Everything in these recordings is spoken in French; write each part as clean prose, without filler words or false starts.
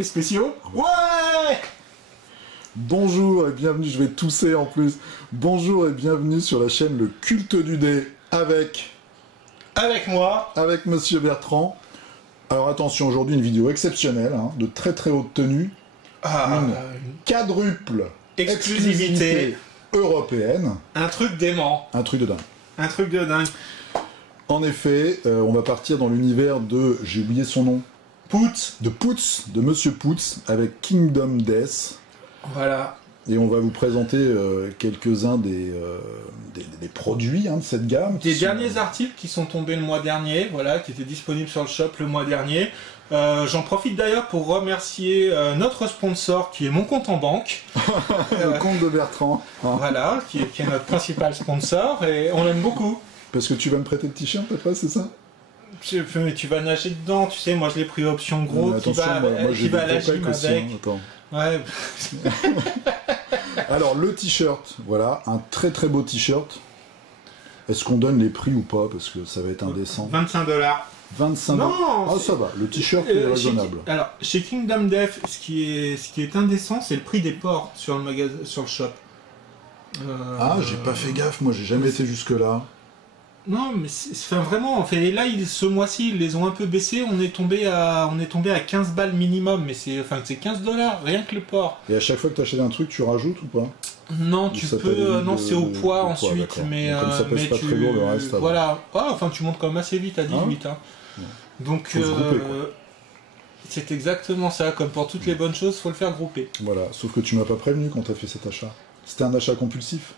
Spéciaux. Ouais. Bonjour et bienvenue, je vais tousser en plus. Bonjour et bienvenue sur la chaîne Le Culte du Dé avec moi, avec Monsieur Bertrand. Alors attention, aujourd'hui une vidéo exceptionnelle, hein, de très très haute tenue. Une quadruple exclusivité européenne. Un truc dément. Un truc de dingue. Un truc de dingue. En effet, on va partir dans l'univers de... J'ai oublié son nom. Poots, de Monsieur Poots, avec Kingdom Death. Voilà. Et on va vous présenter quelques-uns des produits de cette gamme. Des derniers articles qui sont tombés le mois dernier, voilà, qui étaient disponibles sur le shop le mois dernier. J'en profite d'ailleurs pour remercier notre sponsor qui est mon compte en banque. Le compte de Bertrand. Voilà, qui est notre principal sponsor et on l'aime beaucoup. Parce que tu vas me prêter le t-shirt après, c'est ça? Mais tu vas nager dedans, tu sais, moi je l'ai pris option gros, qui va à la gym aussi, avec. Ouais. Alors le t-shirt, voilà, un très très beau t-shirt. Est-ce qu'on donne les prix ou pas? Parce que ça va être indécent. 25$. 25$. Non, ah ça va, le t-shirt est raisonnable. Alors, chez Kingdom Death, ce qui est indécent, c'est le prix des ports sur le magasin, sur le shop. Ah, j'ai pas fait gaffe, moi j'ai jamais été jusque là. Non, mais vraiment, en fait, et là, ce mois-ci, ils les ont un peu baissés, on est tombé à 15 balles minimum, mais c'est 15$, rien que le port. Et à chaque fois que tu achètes un truc, tu rajoutes ou pas? Non, tu peux, non, c'est au poids ensuite, mais comme ça pèse pas très lourd le reste. Voilà, enfin, tu montes quand même assez vite à 18. Hein. Ouais. Donc, c'est exactement ça, comme pour toutes les bonnes choses, faut le faire grouper. Voilà, sauf que tu m'as pas prévenu quand tu as fait cet achat. C'était un achat compulsif?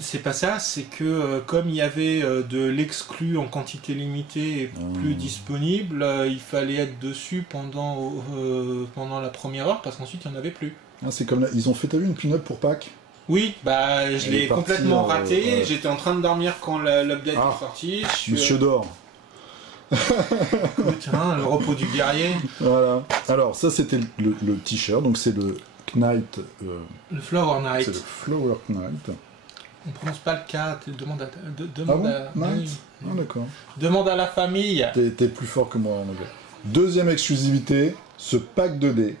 C'est pas ça, c'est que comme il y avait de l'exclu en quantité limitée et plus disponible, il fallait être dessus pendant la première heure parce qu'ensuite il n'y en avait plus. Ah, c'est comme là, ils ont fait, t'as vu, une pin-up pour Pâques? Oui, bah je l'ai complètement raté, ouais. J'étais en train de dormir quand l'update est sorti. Monsieur dort. Tiens, le repos du guerrier. Voilà. Alors ça c'était le t-shirt, donc c'est le Knight. Le Flower Knight. C'est le Flower Knight. On prononce pas le K, demande à... Knight. Ah, d'accord. Demande à la famille. T'es plus fort que moi en anglais. Deuxième exclusivité, ce pack de dés.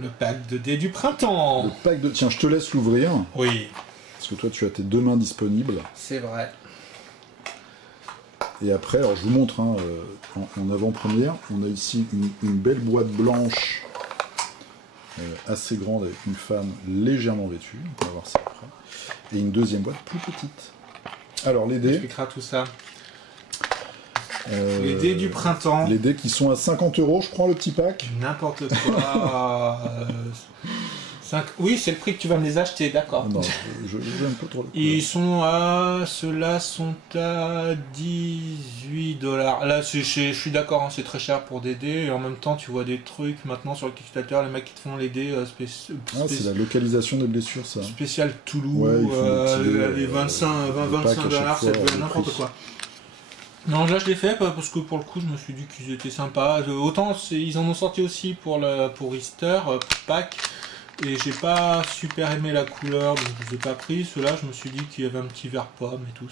Le pack de dés du printemps. Le pack de... Tiens, je te laisse l'ouvrir. Oui. Parce que toi, tu as tes deux mains disponibles. C'est vrai. Et après, alors je vous montre, en avant-première, on a ici une belle boîte blanche, assez grande, avec une femme légèrement vêtue. On va voir ça après. Et une deuxième boîte plus petite. Alors les dés... On expliquera tout ça. Les dés du printemps. Les dés qui sont à 50€, je prends le petit pack. N'importe quoi. Oui, c'est le prix que tu vas me les acheter, d'accord. Non, j'aime pas trop le Ceux-là sont à 18$. Là, je suis d'accord, hein, c'est très cher pour des dés. Et en même temps, tu vois des trucs maintenant sur le Kickstarter, les mecs qui te font les dés c'est la localisation des blessures, ça. Spécial Toulouse, les 25$, c'est n'importe quoi. Non, là je l'ai fait parce que pour le coup je me suis dit qu'ils étaient sympas. Autant ils en ont sorti aussi pour Easter, pour Pâques, et j'ai pas super aimé la couleur, donc je les ai pas pris. Ceux-là, je me suis dit qu'il y avait un petit vert pomme et tout,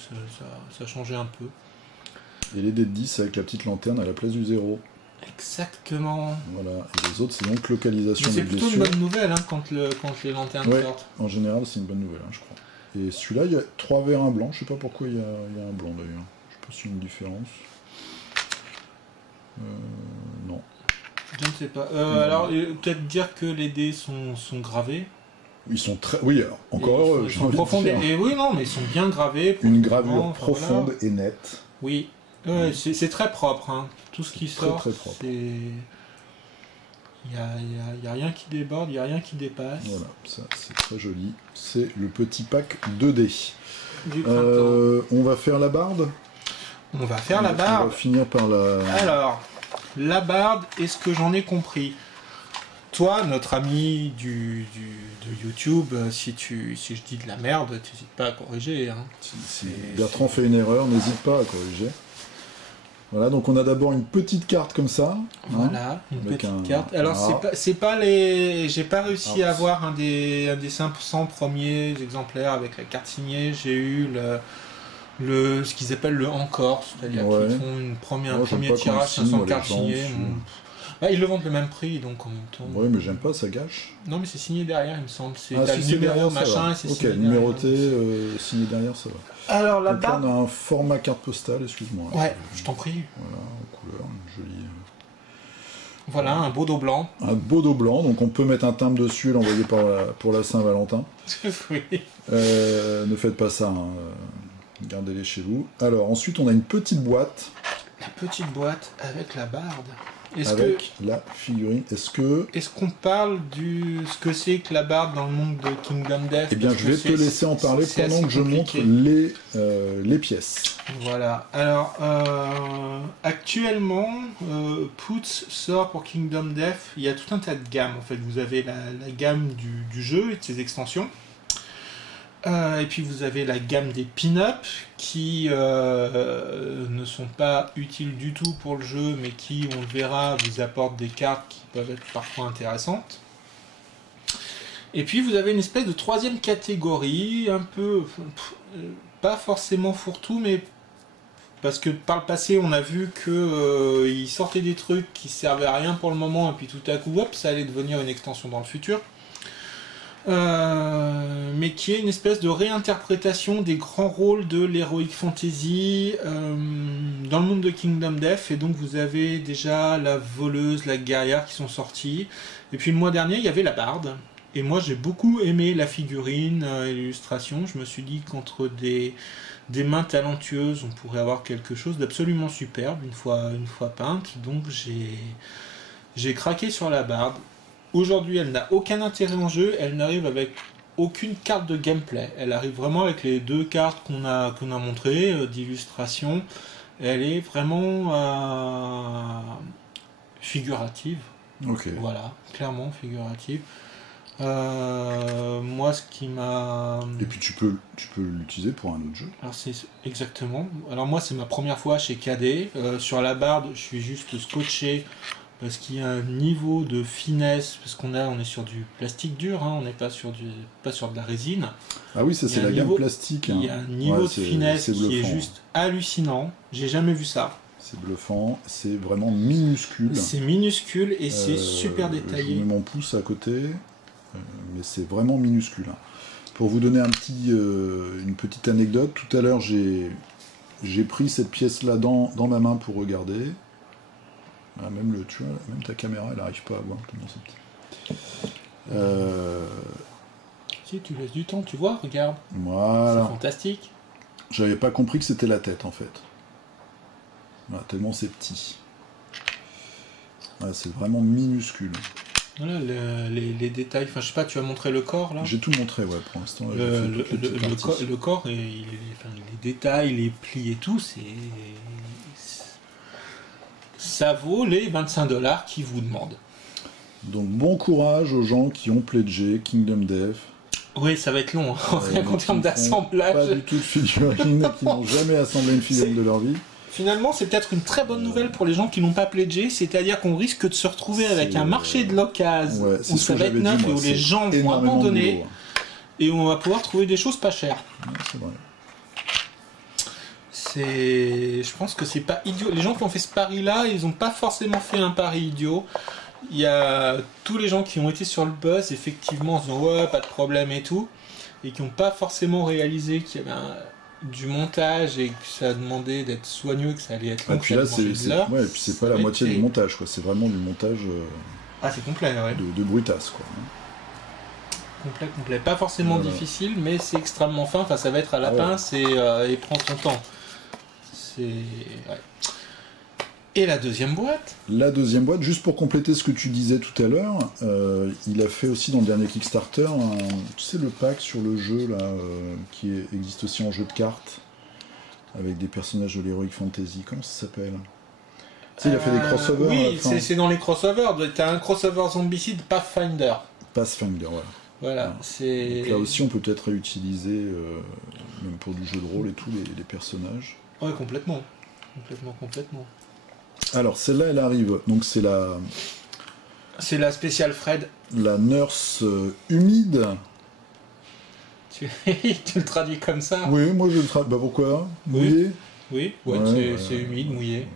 ça changeait un peu. Et les dés de 10 avec la petite lanterne à la place du 0. Exactement. Voilà, et les autres c'est donc localisation des blessures. C'est plutôt une bonne nouvelle quand les lanternes sortent. En général c'est une bonne nouvelle, je crois. Et celui-là, il y a 3 verres, un blanc, je sais pas pourquoi il y a un blanc d'ailleurs. C'est une différence. Non. Je ne sais pas. Alors, peut-être dire que les dés sont gravés. Ils sont très... Oui, alors, encore heureux. Ils sont profonds. Et oui, non, mais ils sont bien gravés. Une gravure profonde et nette. Oui. C'est très propre. Hein. Tout ce qui sort, très propre. Il n'y a rien qui déborde, il n'y a rien qui dépasse. Voilà, ça c'est très joli. C'est le petit pack 2D. Du printemps. On va faire la barde. On va faire la barde. On va finir par la... Alors, la barde, est-ce que j'en ai compris? Toi, notre ami de YouTube, si je dis de la merde, n'hésite pas à corriger. Hein. Si Bertrand fait une erreur, n'hésite pas à corriger. Voilà, donc on a d'abord une petite carte comme ça. Voilà, une petite carte. Alors, c'est pas les... J'ai pas réussi à avoir un des 500 premiers exemplaires avec la carte signée. J'ai eu ce qu'ils appellent le encore, c'est-à-dire qu'ils font un premier tirage 500 cartes signées. Bah, ils le vendent le même prix, donc en même temps... Oui, mais j'aime pas, ça gâche. Non, mais c'est signé derrière, il me semble. T'as le numéro, derrière, machin, et c'est signé numéroté, signé derrière, ça va. Alors, la donc là, on a un format carte postale, excuse-moi. Ouais, je t'en prie. Voilà, en couleur, une jolie... Voilà, un beau dos blanc. Un beau dos blanc, donc on peut mettre un timbre dessus et l'envoyer pour la Saint-Valentin. Oui. Ne faites pas ça, hein. Gardez-les chez vous. Ensuite, on a une petite boîte. La petite boîte avec la barde. La figurine. Est-ce qu'on parle ce que c'est que la barde dans le monde de Kingdom Death? Eh bien, je vais te laisser en parler pendant que je montre les pièces. Voilà. Alors, actuellement, Poots sort pour Kingdom Death. Il y a tout un tas de gammes. En fait, vous avez la gamme du jeu et de ses extensions. Et puis vous avez la gamme des pin-up qui ne sont pas utiles du tout pour le jeu, mais qui, on le verra, vous apportent des cartes qui peuvent être parfois intéressantes. Et puis vous avez une espèce de troisième catégorie, un peu, pas forcément fourre-tout, mais parce que par le passé on a vu qu'ils sortaient des trucs qui servaient à rien pour le moment, et puis tout à coup, hop, ça allait devenir une extension dans le futur. Mais qui est une espèce de réinterprétation des grands rôles de l'Heroic Fantasy dans le monde de Kingdom Death. Et donc vous avez déjà la voleuse, la guerrière qui sont sortis. Et puis le mois dernier, il y avait la barde. Et moi j'ai beaucoup aimé la figurine et l'illustration. Je me suis dit qu'entre des mains talentueuses, on pourrait avoir quelque chose d'absolument superbe une fois peinte. Donc j'ai craqué sur la barde. Aujourd'hui, elle n'a aucun intérêt en jeu, elle n'arrive avec aucune carte de gameplay. Elle arrive vraiment avec les deux cartes qu'on a montrées d'illustration. Elle est vraiment figurative. Ok. Voilà, clairement figurative. Moi, ce qui m'a... Et puis tu peux l'utiliser pour un autre jeu. Alors c'est exactement. Alors moi, c'est ma première fois chez KD. Sur la barde, je suis juste scotché. Parce qu'il y a un niveau de finesse, parce on est sur du plastique dur, hein, on n'est pas sur de la résine. Ah oui, ça c'est la gamme plastique. Il y a un niveau de finesse qui est juste hallucinant. J'ai jamais vu ça. C'est bluffant, c'est vraiment minuscule. C'est minuscule et c'est super détaillé. Je mets mon pouce à côté, mais c'est vraiment minuscule. Pour vous donner une petite anecdote, tout à l'heure j'ai pris cette pièce-là dans ma main pour regarder. Ah, même ta caméra, elle n'arrive pas à voir tellement c'est petit. Si tu laisses du temps, tu vois, regarde. Voilà. C'est fantastique. J'avais pas compris que c'était la tête en fait. Voilà, tellement c'est petit. Voilà, c'est vraiment minuscule. Voilà les détails. Enfin, je sais pas, tu as montré le corps là. J'ai tout montré, ouais, pour l'instant. Le corps et les détails, les plis et tout, ça vaut les 25$ qu'ils vous demandent. Donc bon courage aux gens qui ont pledgé Kingdom Death. Oui, ça va être long, rien qu'en termes d'assemblage. Pas du tout de figurines, qui n'ont jamais assemblé une figurine de leur vie. Finalement, c'est peut-être une très bonne nouvelle pour les gens qui n'ont pas pledgé, c'est-à-dire qu'on risque de se retrouver avec un marché de l'occasion où ça va être neuf et où les gens vont abandonner et où on va pouvoir trouver des choses pas chères. Ouais, c'est vrai. Je pense que c'est pas idiot. Les gens qui ont fait ce pari-là, ils n'ont pas forcément fait un pari idiot. Il y a tous les gens qui ont été sur le buzz, effectivement, en se disant ouais, pas de problème et tout, et qui n'ont pas forcément réalisé qu'il y avait du montage et que ça demandait d'être soigneux, que ça allait être long. Et puis là, et puis c'est pas la moitié du montage, quoi. C'est vraiment du montage. C'est complet, ouais. De brutasse, quoi. Complet. Pas forcément difficile, mais c'est extrêmement fin. Enfin, ça va être à la pince et prend son temps. Ouais. Et la deuxième boîte, juste pour compléter ce que tu disais tout à l'heure, il a fait aussi dans le dernier Kickstarter, tu sais, le pack sur le jeu là, qui existe aussi en jeu de cartes, avec des personnages de l'Heroic Fantasy, comment ça s'appelle? Tu sais, il a fait des crossovers. Oui, c'est dans les crossovers. T'as un crossover Zombicide Pathfinder. Voilà. Voilà, c'est... Donc là aussi, on peut peut-être réutiliser, même pour du jeu de rôle et tout, les personnages. Ouais, complètement. Alors, celle-là, elle arrive. Donc, c'est la... C'est la spéciale Fred. La nurse humide. Tu le traduis comme ça? Oui, moi, je le traduis. Bah, pourquoi? Mouillé? Oui, c'est humide, mouillé.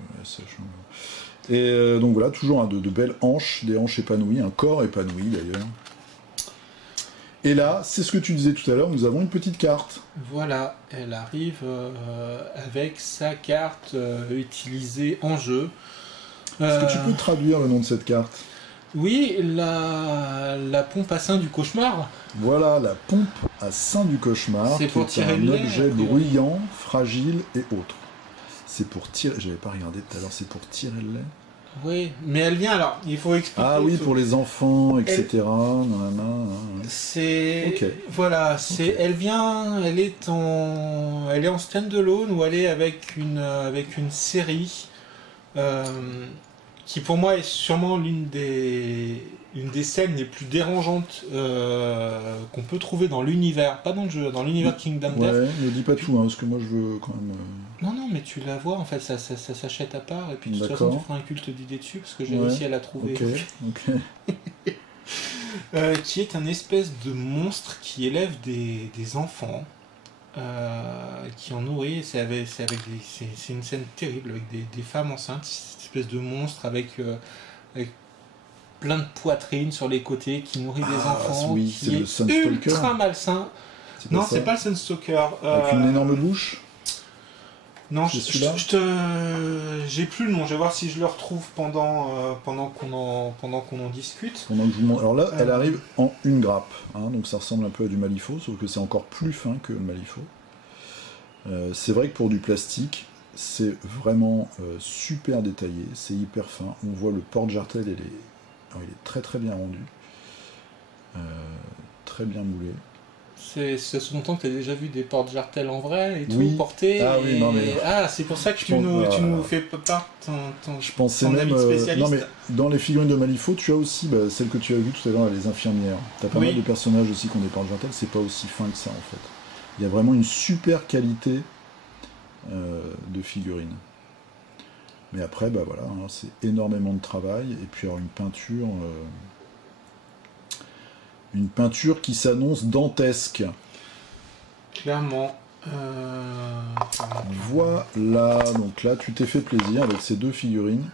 Et donc voilà, toujours de belles hanches, des hanches épanouies, un corps épanoui d'ailleurs. Et là, c'est ce que tu disais tout à l'heure, nous avons une petite carte. Voilà, elle arrive avec sa carte utilisée en jeu. Est-ce que tu peux traduire le nom de cette carte ? Oui, la pompe à sein du cauchemar. Voilà, la pompe à sein du cauchemar, c'est pour tirer un objet bruyant, fragile et autre. C'est pour tirer... J'avais pas regardé tout à l'heure, c'est pour tirer le lait. Oui, mais elle vient alors, il faut expliquer. Ah oui, pour les enfants, etc. C'est... Okay. Voilà, okay. Elle vient, elle est en stand-alone ou elle est avec une série qui pour moi est sûrement l'une des scènes les plus dérangeantes qu'on peut trouver dans l'univers, pas dans le jeu, dans l'univers Kingdom Death. Ouais, ne dis pas tout, parce que moi je veux quand même... Non, mais tu la vois, en fait, ça s'achète à part, et puis de toute façon tu feras un culte d'idées dessus, parce que j'ai réussi à la trouver. Ok. Qui est un espèce de monstre qui élève des enfants, qui en nourrit, c'est une scène terrible, avec des femmes enceintes, cette espèce de monstre avec plein de poitrines sur les côtés, qui nourrit des enfants, oui, qui est ultra malsain. Non, c'est pas le Sunstalker. Avec une énorme bouche. Non, j'ai plus le nom. Je vais voir si je le retrouve pendant qu'on en discute. Alors là, elle arrive en une grappe, donc ça ressemble un peu à du Malifaux, sauf que c'est encore plus fin que le Malifaux. C'est vrai que pour du plastique, c'est vraiment super détaillé, c'est hyper fin. On voit le porte-jartel, il est très très bien rendu, très bien moulé. Ça se longtemps que tu as déjà vu des porte-jartels en vrai et tout, oui. portés. Ah oui, non mais... Ah, c'est pour ça que tu nous fais pas je pensais même, non mais dans les figurines de Malifaux, tu as aussi celle que tu as vue tout à l'heure, les infirmières. Tu as pas mal de personnages aussi qui ont des porte-jartels, c'est pas aussi fin que ça en fait. Il y a vraiment une super qualité de figurines. Mais après, voilà, c'est énormément de travail, et puis alors une peinture qui s'annonce dantesque. Clairement. Voilà, donc là tu t'es fait plaisir avec ces deux figurines.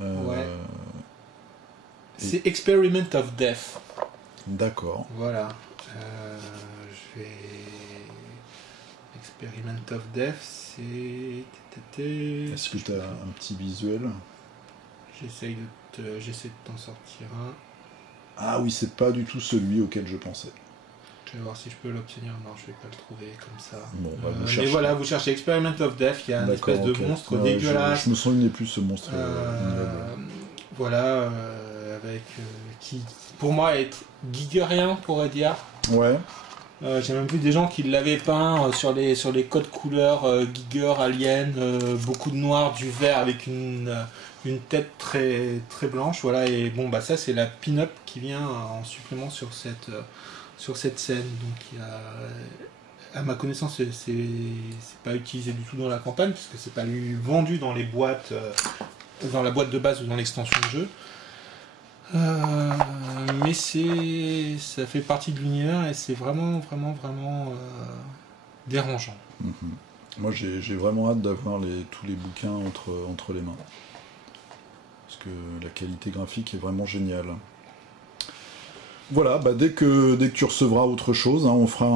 Ouais. C'est Experiment of Death. D'accord. Voilà. Je vais... Experiment of Death, c'est... Est-ce que tu as un petit visuel ? J'essaie de t'en sortir un. Ah oui, c'est pas du tout celui auquel je pensais. Je vais voir si je peux l'obtenir. Non, je vais pas le trouver comme ça. Bon, mais voilà, vous cherchez Experiment of Death, il y a une espèce de monstre dégueulasse. Je me souviens plus ce monstre. Voilà, avec qui pour moi est gigerien, pourrait dire. Ouais. J'ai même vu des gens qui l'avaient peint sur les codes couleurs Giger, Alien, beaucoup de noir, du vert avec une tête très, très blanche. Voilà, et bon, ça c'est la pin-up qui vient en supplément sur cette scène. Donc, à ma connaissance, c'est pas utilisé du tout dans la campagne, puisque c'est pas vendu dans les boîtes, dans la boîte de base ou dans l'extension de jeu. Mais ça fait partie de l'univers et c'est vraiment dérangeant. Moi j'ai vraiment hâte d'avoir tous les bouquins entre les mains, parce que la qualité graphique est vraiment géniale. Voilà, dès que tu recevras autre chose, on fera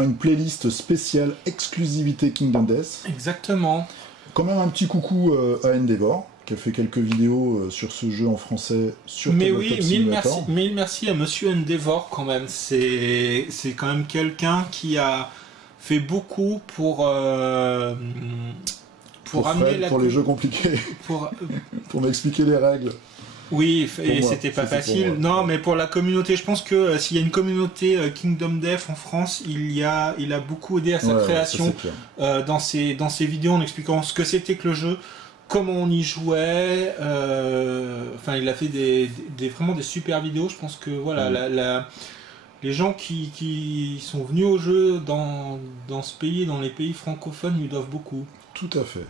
une playlist spéciale exclusivité Kingdom Death. Exactement. Quand même un petit coucou à Endeavor, qui a fait quelques vidéos sur ce jeu en français sur Tabletop Simulator. Mille merci à Monsieur Endeavor quand même. C'est quand même quelqu'un qui a fait beaucoup pour amener pour les jeux compliqués. Pour m'expliquer les règles. Oui, et c'était pas facile. Non, mais pour la communauté, je pense que s'il y a une communauté Kingdom Death en France, il a beaucoup aidé à sa création dans ses vidéos en expliquant ce que c'était que le jeu, comment on y jouait. Il a fait vraiment des super vidéos. Je pense que voilà, les gens qui sont venus au jeu dans ce pays, dans les pays francophones, lui doivent beaucoup. Tout à fait.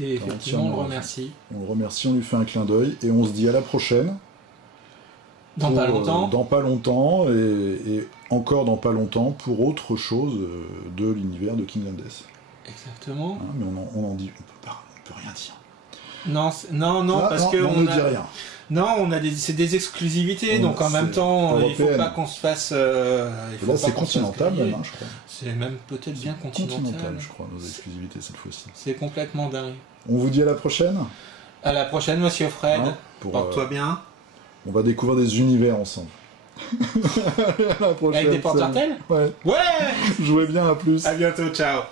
Et effectivement, on le remercie. On le remercie, on lui fait un clin d'œil et on se dit à la prochaine. Dans pas longtemps. Dans pas longtemps et encore dans pas longtemps pour autre chose de l'univers de Kingdom Death. Exactement. Mais on en dit, on peut rien dire. Non, parce que on ne dit rien. Non, c'est des exclusivités, donc en même temps, il faut pas qu'on se fasse. Là, c'est continental même, je crois. C'est même peut-être bien continental, je crois, nos exclusivités cette fois-ci. C'est complètement dingue. On vous dit à la prochaine. À la prochaine, monsieur Fred. Porte-toi bien. On va découvrir des univers ensemble. À la prochaine. Avec des porte-cartels ? Ouais. Ouais. Jouez bien, à plus. À bientôt, ciao.